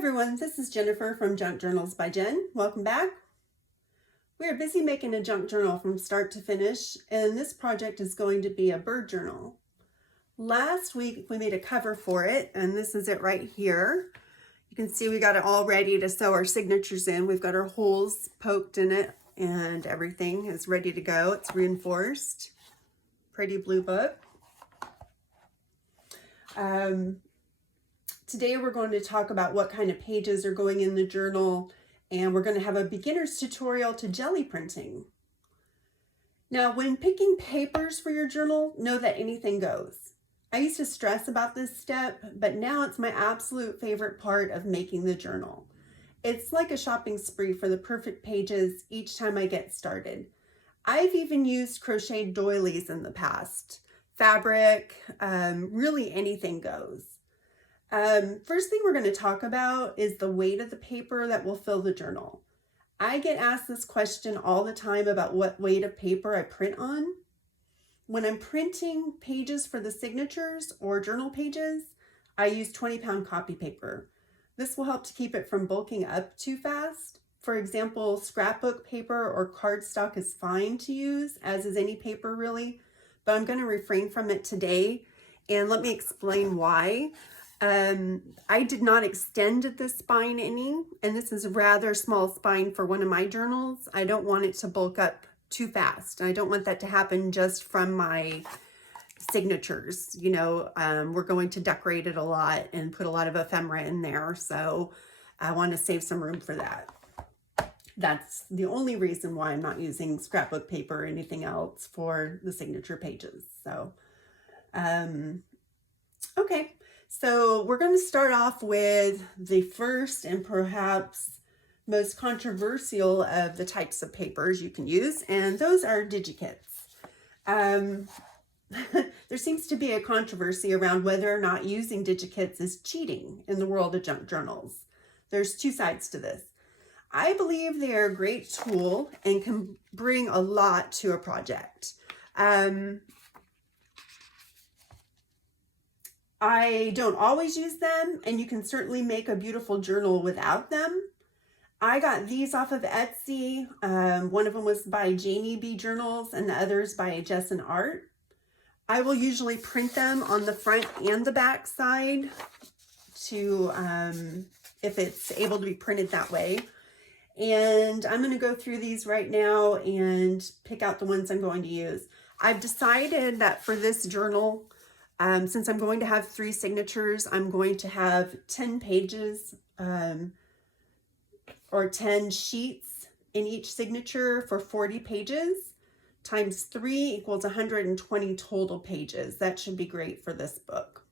everyone, this is Jennifer from Junk Journals by Jen. Welcome back. We are busy making a junk journal from start to finish, and this project is going to be a bird journal. Last week we made a cover for it, and this is it right here. You can see we got it all ready to sew our signatures in. We've got our holes poked in it and everything is ready to go. It's reinforced. Pretty blue book. Today we're going to talk about what kind of pages are going in the journal, and we're going to have a beginner's tutorial to jelly printing. Now, when picking papers for your journal, know that anything goes. I used to stress about this step, but now it's my absolute favorite part of making the journal. It's like a shopping spree for the perfect pages each time I get started. I've even used crocheted doilies in the past. Fabric, really anything goes. First thing we're going to talk about is the weight of the paper that will fill the journal. I get asked this question all the time about what weight of paper I print on. When I'm printing pages for the signatures or journal pages, I use 20-pound copy paper. This will help to keep it from bulking up too fast. For example, scrapbook paper or cardstock is fine to use, as is any paper really, but I'm going to refrain from it today, and let me explain why. I did not extend this spine any, and this is a rather small spine for one of my journals. I don't want it to bulk up too fast. I don't want that to happen just from my signatures. You know, we're going to decorate it a lot and put a lot of ephemera in there, so I want to save some room for that. That's the only reason why I'm not using scrapbook paper or anything else for the signature pages. So, okay. So we're going to start off with the first and perhaps most controversial of the types of papers you can use, and those are digikits. There seems to be a controversy around whether or not using digikits is cheating in the world of junk journals. There's two sides to this. I believe they are a great tool and can bring a lot to a project. I don't always use them, and you can certainly make a beautiful journal without them. I got these off of Etsy. One of them was by Janie B Journals and the others by Jess and Art. I will usually print them on the front and the back side to, if it's able to be printed that way. And I'm going to go through these right now and pick out the ones I'm going to use. I've decided that for this journal, since I'm going to have 3 signatures, I'm going to have 10 pages or 10 sheets in each signature for 40 pages. Times 3 equals 120 total pages. That should be great for this book.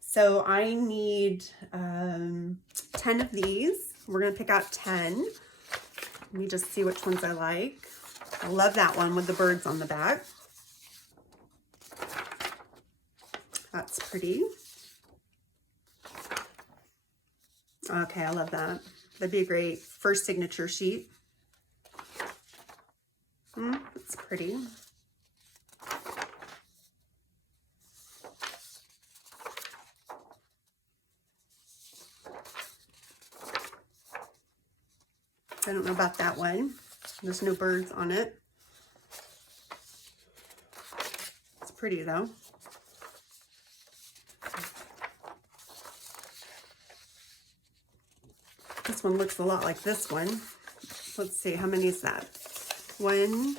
So I need 10 of these. We're going to pick out 10. Let me just see which ones I like. I love that one with the birds on the back. That's pretty. Okay, I love that. That'd be a great first signature sheet. It's pretty. I don't know about that one. There's no birds on it. It's pretty though. This one looks a lot like this one. Let's see, how many is that? 1,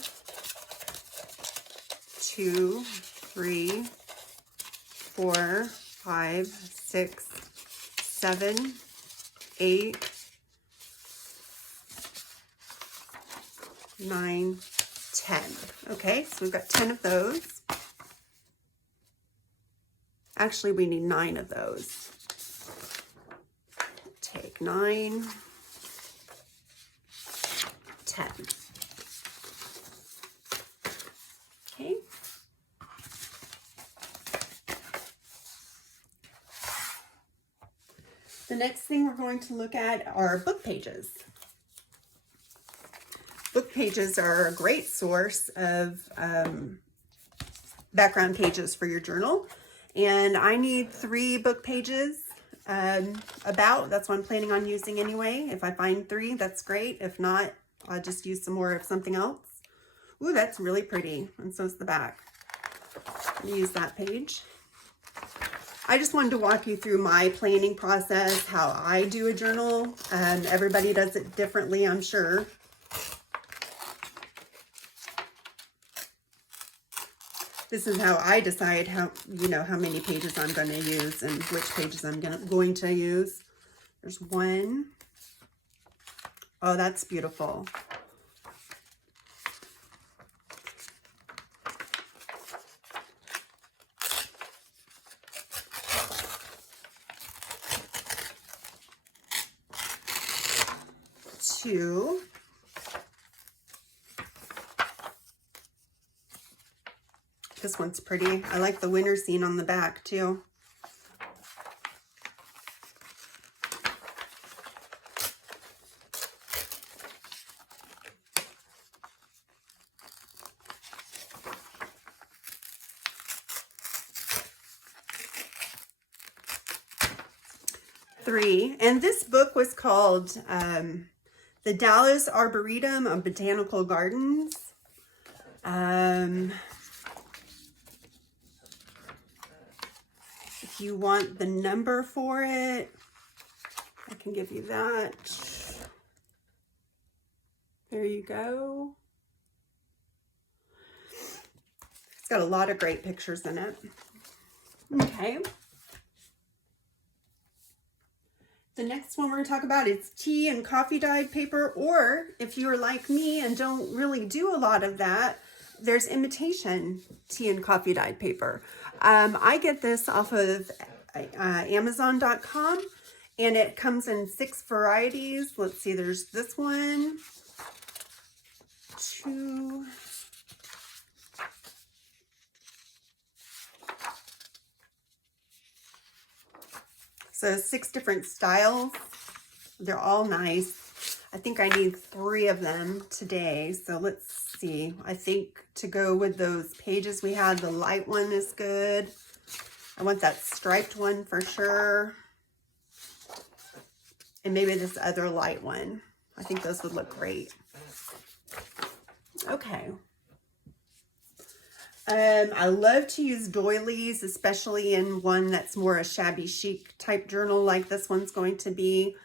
2, 3, 4, 5, 6, 7, 8, 9, 10. Okay, so we've got 10 of those. Actually, we need 9 of those. Take 9, 10. Okay. The next thing we're going to look at are book pages. Book pages are a great source of background pages for your journal. And I need 3 book pages. about. That's what I'm planning on using anyway. If I find 3, that's great. If not, I'll just use some more of something else. Ooh, that's really pretty. And so is the back. I'm gonna use that page. I just wanted to walk you through my planning process, how I do a journal. Everybody does it differently, I'm sure. This is how I decide how many pages I'm going to use and which pages I'm going to use. There's 1. Oh, that's beautiful. Two. This one's pretty. I like the winter scene on the back too. Three. And this book was called The Dallas Arboretum of Botanical Gardens. If you want the number for it, I can give you that. There you go. It's got a lot of great pictures in it. Okay. The next one we're going to talk about is tea and coffee dyed paper, or if you're like me and don't really do a lot of that, there's imitation tea and coffee dyed paper. I get this off of Amazon.com, and it comes in 6 varieties. Let's see, there's this one, 2, so 6 different styles. They're all nice. I think I need 3 of them today. So let's see. I think to go with those pages we had, the light one is good. I want that striped one for sure. And maybe this other light one. I think those would look great. Okay. I love to use doilies, especially in one that's more a shabby chic type journal like this one's going to be.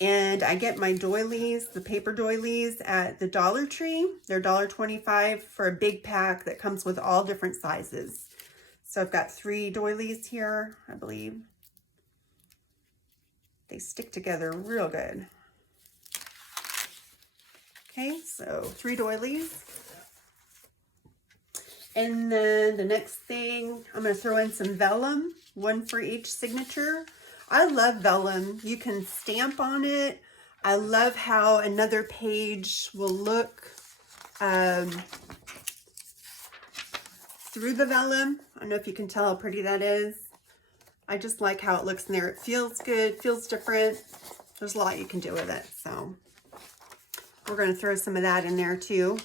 And I get my doilies, the paper doilies, at the Dollar Tree. They're $1.25 for a big pack that comes with all different sizes. So I've got 3 doilies here, I believe. They stick together real good. Okay, so 3 doilies. And then the next thing, I'm going to throw in some vellum, 1 for each signature. I love vellum. You can stamp on it. I love how another page will look through the vellum. I don't know if you can tell how pretty that is. I just like how it looks in there. It feels good, feels different. There's a lot you can do with it. So we're going to throw some of that in there too.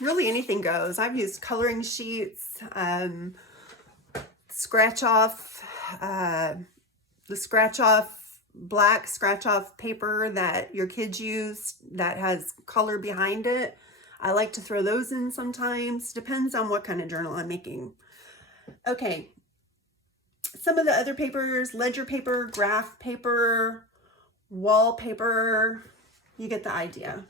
Really anything goes. I've used coloring sheets, scratch off, black scratch off paper that your kids use that has color behind it. I like to throw those in sometimes. Depends on what kind of journal I'm making. Okay. Some of the other papers, ledger paper, graph paper, wallpaper, you get the idea.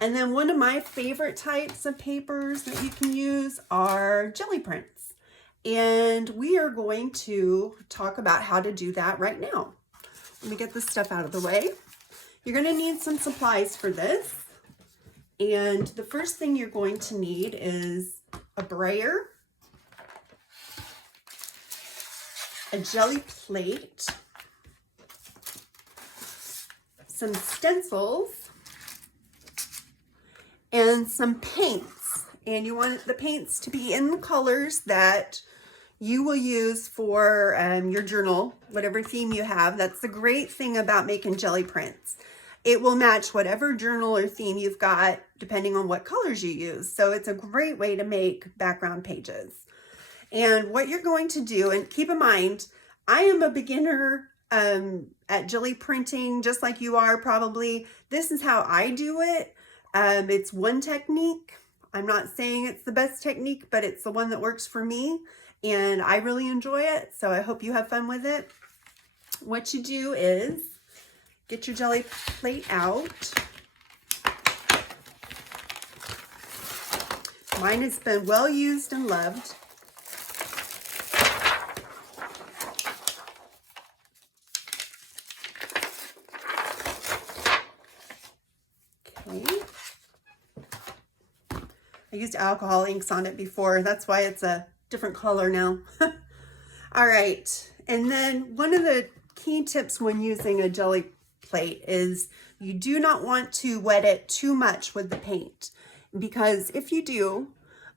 And then one of my favorite types of papers that you can use are jelly prints. And we are going to talk about how to do that right now. Let me get this stuff out of the way. You're going to need some supplies for this. And the first thing you're going to need is a brayer, a jelly plate, some stencils, and some paints. And you want the paints to be in the colors that you will use for your journal, whatever theme you have. That's the great thing about making jelly prints. It will match whatever journal or theme you've got, depending on what colors you use. So it's a great way to make background pages. And what you're going to do, and keep in mind, I am a beginner at jelly printing, just like you are probably. This is how I do it. It's one technique. I'm not saying it's the best technique, but it's the one that works for me, and I really enjoy it, so I hope you have fun with it. What you do is get your jelly plate out. Mine has been well used and loved. Okay. I used alcohol inks on it before. That's why it's a different color now. All right. And then one of the key tips when using a jelly plate is you do not want to wet it too much with the paint, because if you do,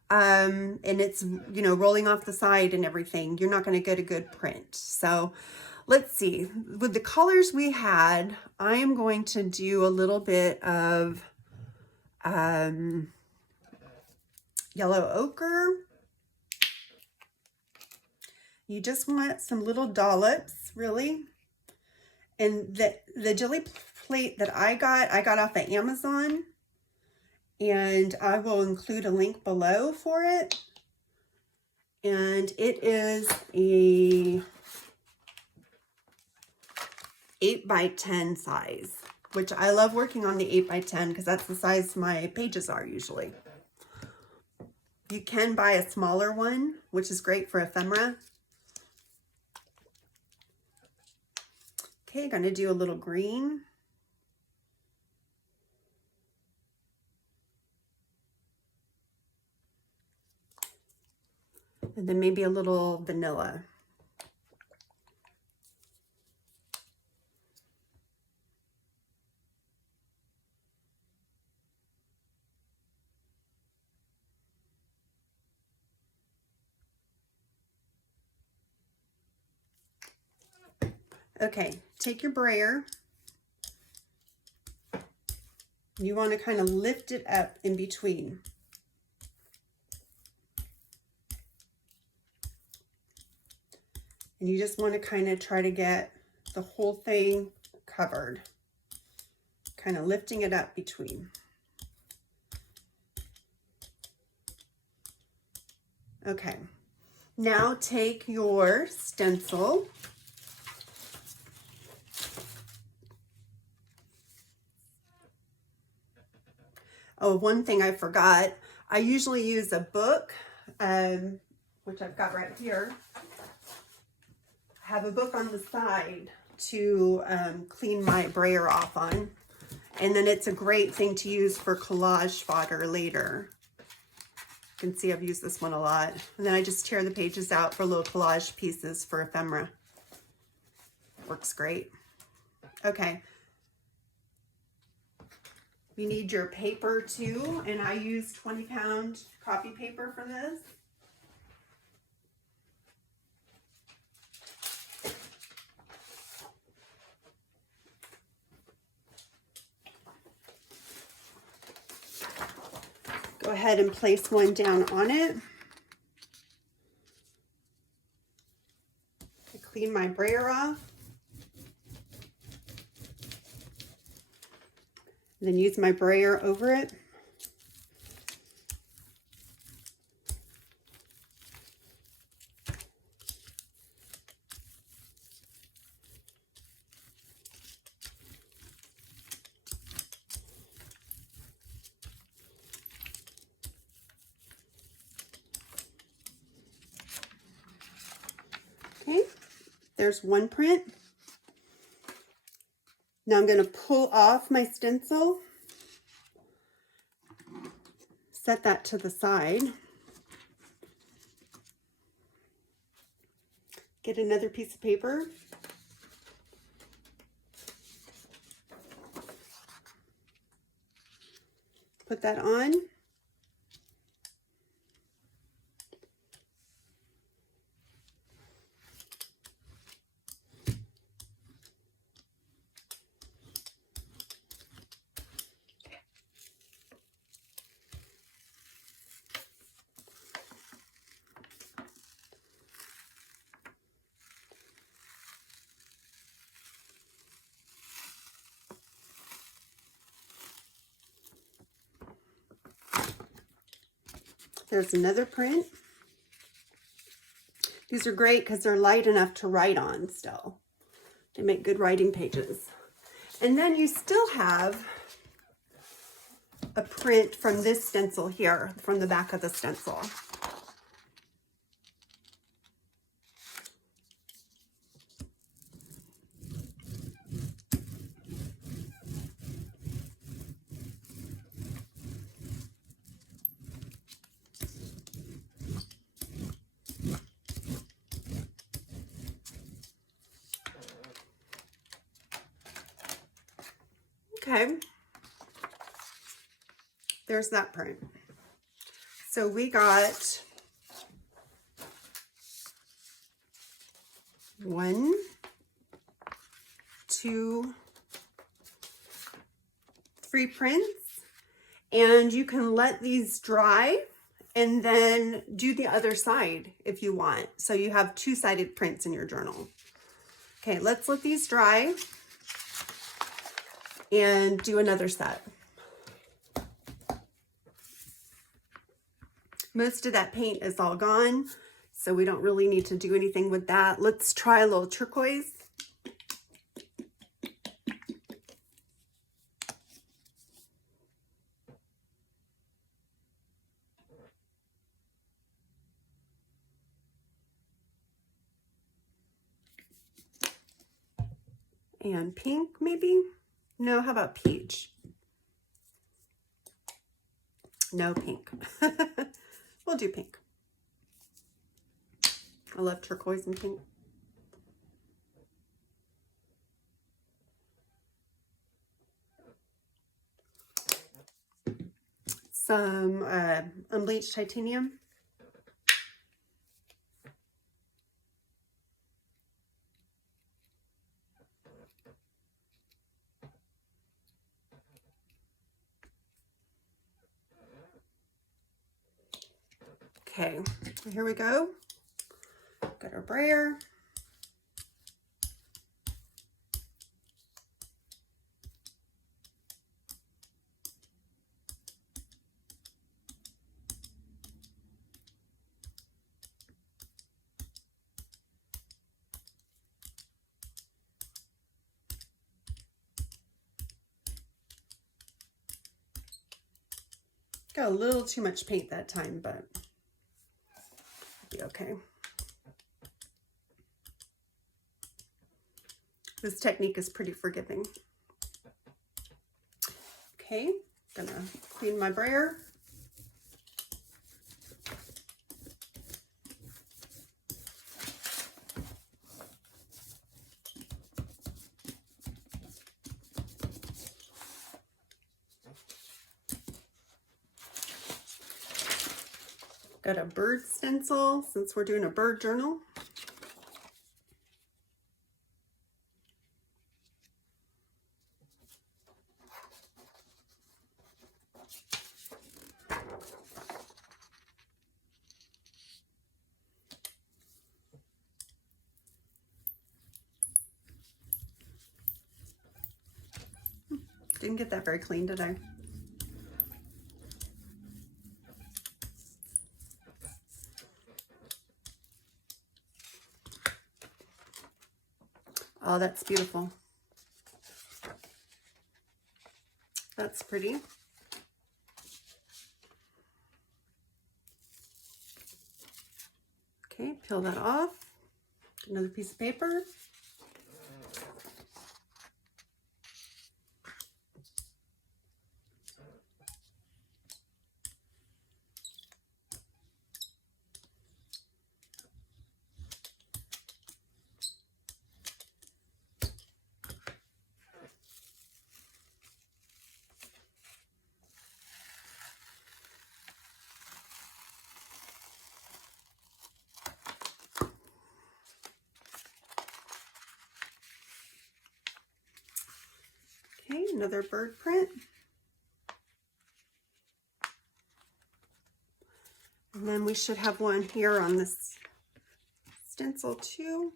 and it's, you know, rolling off the side and everything, you're not going to get a good print. So let's see, with the colors we had, I am going to do a little bit of yellow ochre. You just want some little dollops, really. And the jelly plate that I got off of Amazon, and I will include a link below for it. And it is a 8x10 size, which I love working on the 8x10 because that's the size my pages are usually. You can buy a smaller one, which is great for ephemera. Okay, gonna do a little green. And then maybe a little vanilla. Okay, take your brayer. You want to kind of lift it up in between. And you just want to kind of try to get the whole thing covered. Kind of lifting it up between. Okay, now take your stencil. Oh, one thing I forgot. I usually use a book, which I've got right here. I have a book on the side to clean my brayer off on. And then it's a great thing to use for collage fodder later. You can see I've used this one a lot. And then I just tear the pages out for little collage pieces for ephemera. Works great. Okay. You need your paper too, and I use 20-pound copy paper for this. Go ahead and place one down on it. I clean my brayer off. And then use my brayer over it. Okay, there's one print. Now I'm going to pull off my stencil, set that to the side, get another piece of paper, put that on, There's another print. These are great because they're light enough to write on still. They make good writing pages. And then you still have a print from this stencil here, from the back of the stencil. Okay, there's that print. So we got 1, 2, 3 prints, and you can let these dry and then do the other side if you want. So you have 2-sided prints in your journal. Okay, let's let these dry and do another set. Most of that paint is all gone, so we don't really need to do anything with that. Let's try a little turquoise. And pink, maybe? No, how about peach? No pink. We'll do pink. I love turquoise and pink. Some unbleached titanium. Okay, here we go. Got our brayer. Got a little too much paint that time, but it'll be okay. This technique is pretty forgiving. Okay, gonna clean my brayer. Got a bird stencil since we're doing a bird journal. Didn't get that very clean, did I? Oh, that's beautiful. That's pretty. Okay, peel that off. Another piece of paper. Okay, another bird print. And then we should have one here on this stencil too.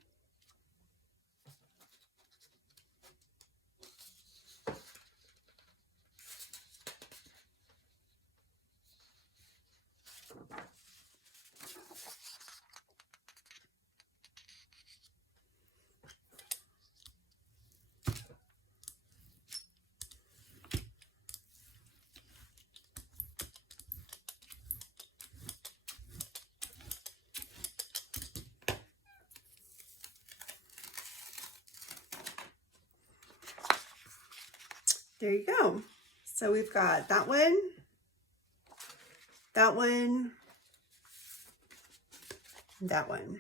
There you go. So we've got that one, that one, that one.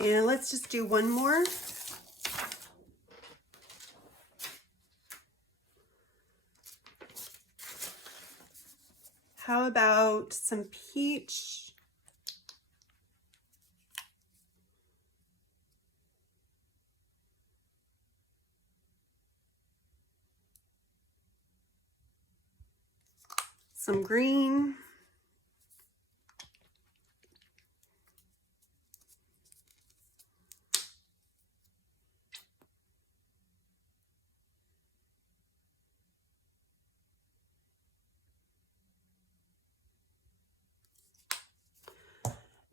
And let's just do one more. How about some peach? Some green.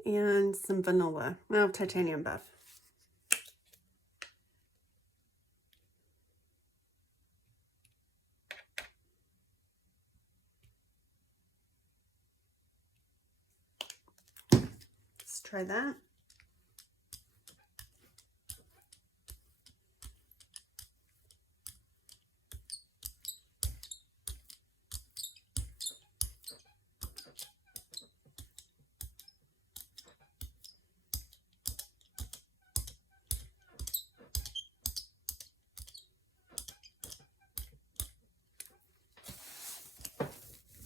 And some vanilla, well, titanium buff. Let's try that.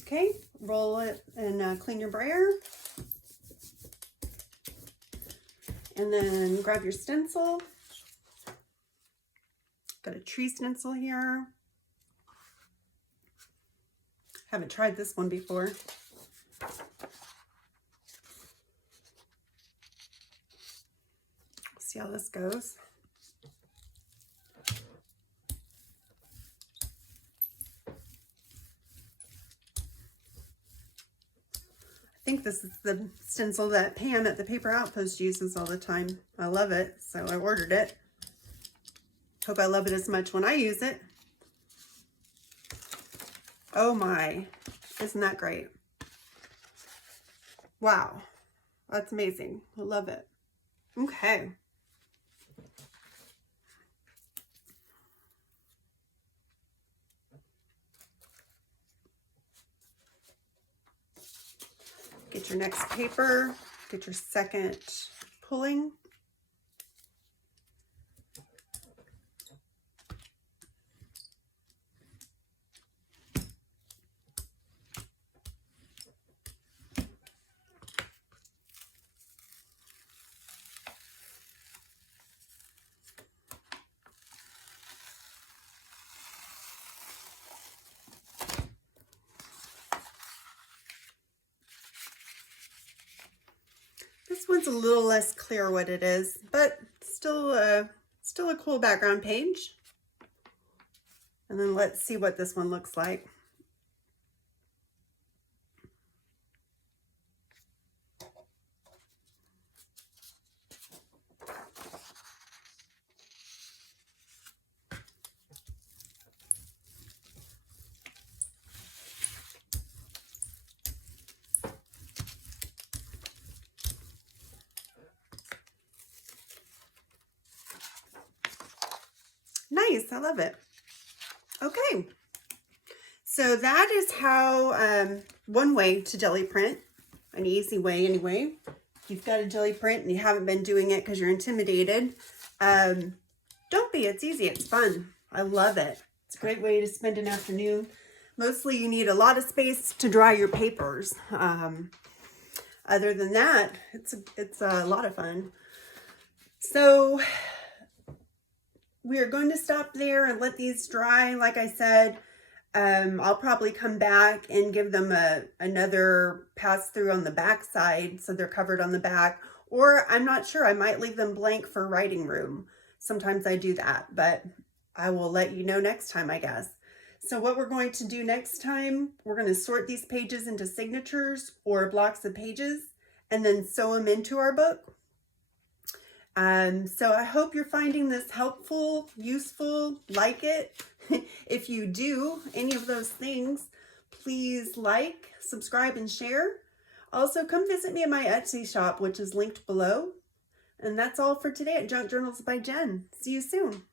Okay, roll it and clean your brayer. And then grab your stencil. Got a tree stencil here. Haven't tried this one before. See how this goes. I think this is the stencil that Pam at the Paper Outpost uses all the time. I love it, so I ordered it. Hope I love it as much when I use it. Oh my, isn't that great? Wow, that's amazing. I love it. Okay. Get your next paper, get your second pulling. This one's a little less clear what it is, but still a cool background page. And then let's see what this one looks like. Nice, I love it. Okay, so that is how, one way to jelly print, an easy way anyway. If you've got a jelly print and you haven't been doing it because you're intimidated, don't be, it's easy, it's fun. I love it. It's a great way to spend an afternoon. Mostly you need a lot of space to dry your papers. Other than that, it's a lot of fun. So we are going to stop there and let these dry. Like I said, I'll probably come back and give them another pass through on the back side so they're covered on the back. Or I'm not sure, I might leave them blank for writing room. Sometimes I do that, but I will let you know next time, I guess. So what we're going to do next time, we're going to sort these pages into signatures or blocks of pages and then sew them into our book. So I hope you're finding this helpful, useful, like it. If you do any of those things, please like, subscribe, and share. Also, come visit me at my Etsy shop, which is linked below. And that's all for today at Junk Journals by Jen. See you soon.